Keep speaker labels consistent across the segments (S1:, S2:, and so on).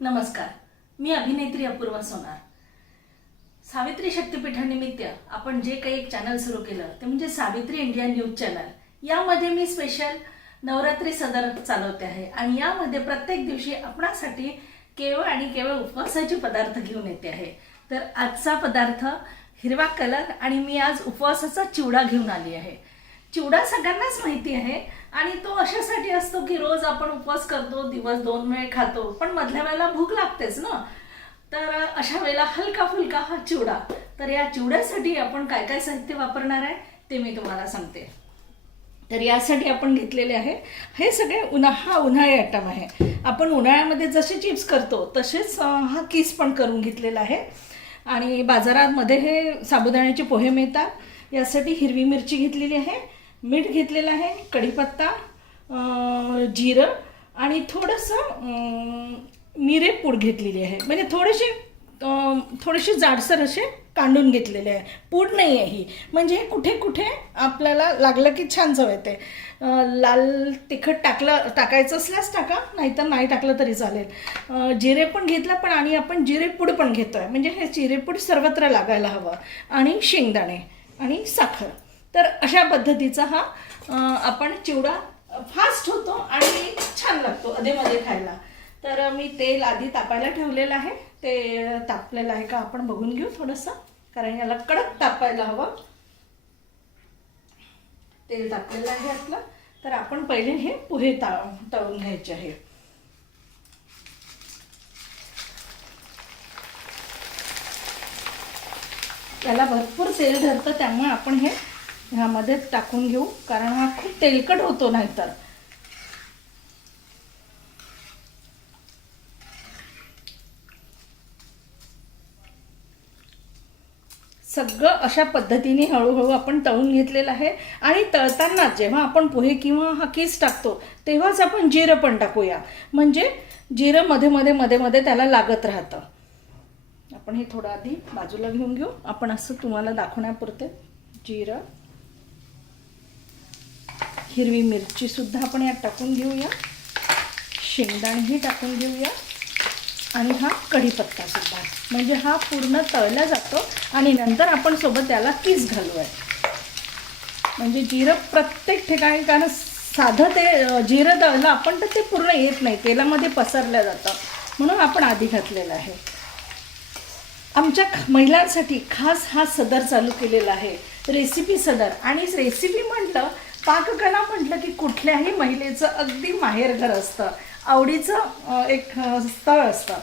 S1: नमस्कार. मी अभिनेत्री अपूर्वा सोनार. सावित्री शक्तीपीठानिमित्त आपण जे काही एक चॅनल सुरू केलं ते म्हणजे सावित्री इंडिया न्यूज चॅनल यामध्ये मी स्पेशल नवरात्री सदर चालवते आहे आणि यामध्ये प्रत्येक दिवशी आपणासाठी केवळ आणि केवळ उपवासाचे पदार्थ घेऊन येते आहे. तर आजचा पदार्थ हिरवा कलर आणि मी आज उपवासाचा चिवडा घेऊन आली आहे. चिवडा सगळ्यांनाच माहिती आहे. आणि तो अशासाठी असतो की रोज आपण उपवास करतो दिवस दोन वेळ खातो. पण मधल्या वेळेला भूक लागतेच ना. तर अशा वेळेला हलका फुलका हा चिवडा. तर या चिवड्यासाठी आपण काय काय साहित्य वापरणार आहे ते मी तुम्हाला सांगते. तर यासाठी आपण घेतलेले आहे हे सगळे उन्हा हा उन्हाळी आयटम आहे. आपण उन्हाळ्यामध्ये जसे चिप्स करतो तसेच हा किस पण करून घेतलेला आहे. आणि बाजारामध्ये हे साबुदाण्याचे पोहे मिळतात. यासाठी हिरवी मिरची घेतलेली आहे. मीठ घेतलेलं आहे कढीपत्ता जिरं आणि थोडंसं मिरे मिरेपूड घेतलेली आहे. म्हणजे थोडेसे थोडेसे जाडसर असे कांडून घेतलेले आहे. पूड नाही आहे ही. म्हणजे कुठे कुठे आपल्याला लागलं की छान चव येते. लाल तिखट टाकलं टाकायचं असल्यास टाका नाहीतर नाही टाकलं तरी चालेल. जिरे पण घेतलं पण आणि आपण जिरेपूड पण घेतो आहे म्हणजे हे जिरेपूड सर्वत्र लागायला हवं. आणि शेंगदाणे आणि साखर. तर अशा पद्धतीचा हा आपण चिवडा फास्ट होतो आणि छान लागतो अधेमध्ये खायला. तर मी तेल आधी तापायला ठेवलेलं आहे. ते तापलेलं आहे का आपण बघून घेऊ थोडंसं कारण याला कडक तापायला हवं. तेल तापलेलं आहे आपलं. तर आपण पहिले हे पोहे ता तळून घ्यायचे आहे. याला भरपूर तेल धरतं त्यामुळे आपण हे ह्यामध्ये टाकून घेऊ कारण हा खूप तेलकट होतो नाहीतर. सगळं अशा पद्धतीने हळूहळू आपण तळून घेतलेलं आहे. आणि तळताना जेव्हा आपण पोहे किंवा हा केस टाकतो तेव्हाच आपण जिरं पण टाकूया. म्हणजे जिरं मध्ये मध्ये मध्ये मध्ये त्याला लागत राहतं. आपण हे थोडं आधी बाजूला घेऊन घेऊ. आपण असं तुम्हाला दाखवण्यापुरते जिरं. हिरवी मिरची सुद्धा आपण यात टाकून घेऊया. शेंगदाणेही टाकून घेऊया. आणि हा कढीपत्ता सुद्धा. म्हणजे हा पूर्ण तळला जातो आणि नंतर आपण सोबत त्याला किस घालूया. म्हणजे जिरं प्रत्येक ठिकाणी कारण साधं ते जिरं दळलं आपण तर ते पूर्ण येत नाही. तेलामध्ये पसरलं जातं. म्हणून आपण आधी घातलेलं आहे. आमच्या महिलांसाठी खास हा सदर चालू केलेला आहे. रेसिपी सदर. आणि रेसिपी म्हटलं पाककला म्हटलं की कुठल्याही महिलेचं अगदी माहेरघर असतं. आवडीचं एक स्थळ असतं.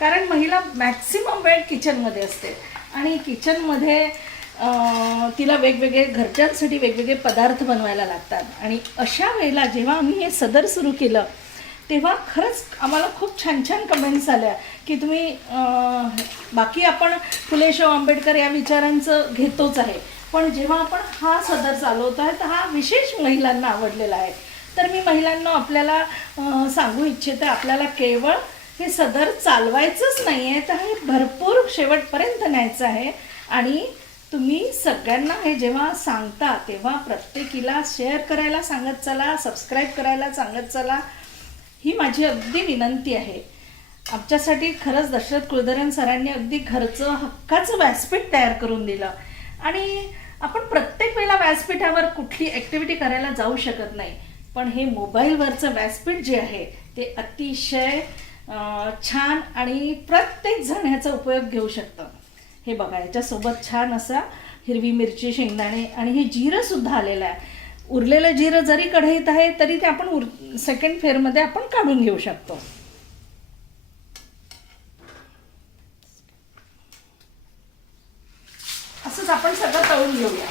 S1: कारण महिला मॅक्सिमम वेळ किचनमध्ये असते. आणि किचनमध्ये तिला वेगवेगळे घरच्यांसाठी वेगवेगळे पदार्थ बनवायला लागतात. आणि अशा वेळेला जेव्हा आम्ही हे सदर सुरू केलं तेव्हा खरंच आम्हाला खूप छान छान कमेंट्स आल्या की तुम्ही बाकी आपण फुले शाहू आंबेडकर या विचारांचं घेतोच आहे. पण जेव्हा आपण हा सदर चालवतो आहे तर हा विशेष महिलांना आवडलेला आहे. तर मी महिलांना आपल्याला सांगू इच्छिते आपल्याला केवळ हे सदर चालवायचंच नाही आहे तर हे भरपूर शेवटपर्यंत न्यायचं आहे. आणि तुम्ही सगळ्यांना हे जेव्हा सांगता तेव्हा प्रत्येकीला शेअर करायला सांगत चला सबस्क्राईब करायला सांगत चला ही माझी अगदी विनंती आहे. आमच्यासाठी खरंच दशरथ कुलधरन सरांनी अगदी घरचं हक्काचं व्यासपीठ तयार करून दिलं. आणि आपण प्रत्येक वेळेला व्यासपीठावर कुठली ॲक्टिव्हिटी करायला जाऊ शकत नाही. पण हे मोबाईलवरचं व्यासपीठ जे आहे ते अतिशय छान आणि प्रत्येक जण ह्याचा उपयोग घेऊ शकतं. हे बघा याच्यासोबत छान असा हिरवी मिरची शेंगदाणे आणि हे जिरं सुद्धा आलेलं आहे. उरलेलं जिरं जरी कढईत आहे तरी ते आपण उर सेकंड फेअरमध्ये आपण काढून घेऊ शकतो. असंच आपण सगळं तळून घेऊया.